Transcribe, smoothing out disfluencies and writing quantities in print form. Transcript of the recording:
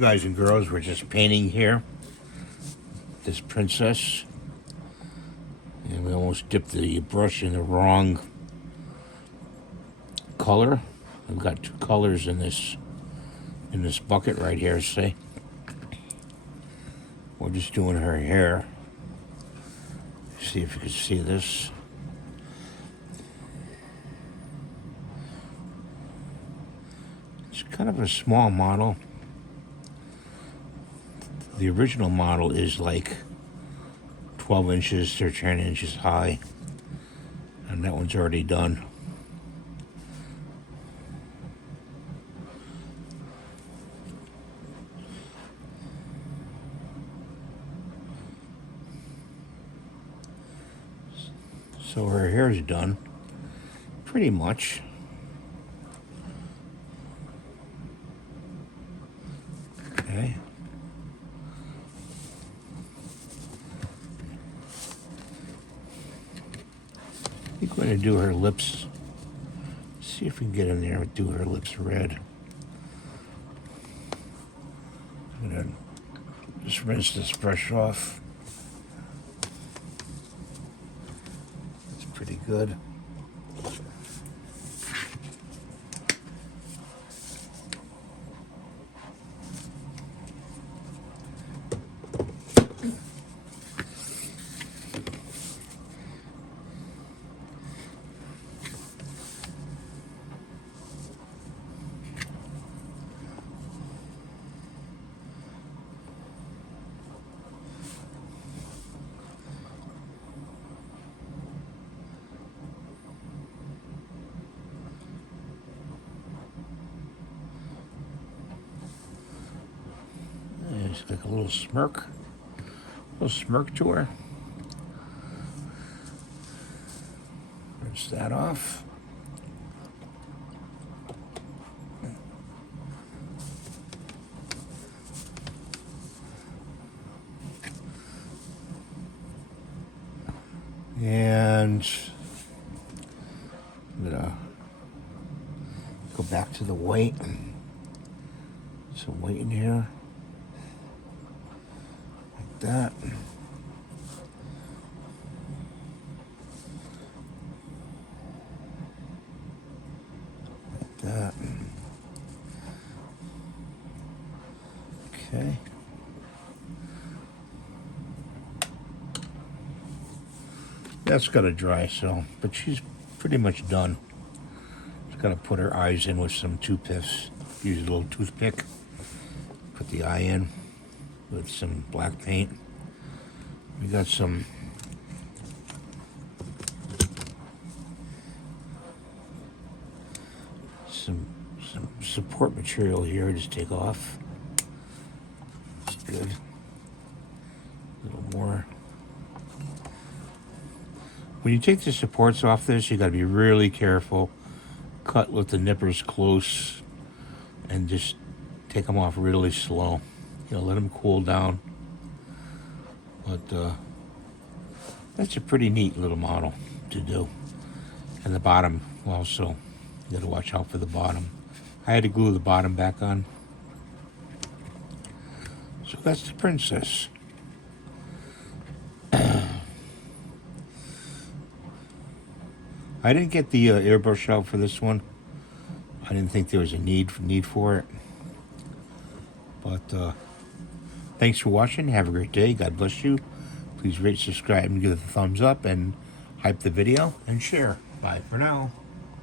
Guys and girls, we're just painting here this princess, and we almost dipped the brush in the wrong color. I've got two colors in this bucket right here. See, we're just doing her hair. See if you can see this. It's kind of a small model. The original model is like 12 inches to 10 inches high, and that one's already done. So her hair's done, pretty much. Okay. I think we're going to do her lips. See if we can get in there and do her lips red. I'm going to just rinse this brush off. It's pretty good. It's like a little smirk to her. Rinse that off. And I'm gonna go back to the white. Some white in here. That. Like that. Okay. That's got to dry, so, but she's pretty much done. Just got to put her eyes in with some toothpicks. Use a little toothpick. Put the eye in with some black paint. We got some support material here. Just take off. That's good. A little more. When you take the supports off this, you got to be really careful. Cut with the nippers close, and just take them off really slow. You know, let them cool down. But that's a pretty neat little model to do. And the bottom also, you got to watch out for the bottom. I had to glue the bottom back on. So that's the princess. I didn't get the airbrush out for this one. I didn't think there was a need for it. But thanks for watching. Have a great day. God bless you. Please rate, subscribe, and give it a thumbs up, and hype the video and share. Bye for now.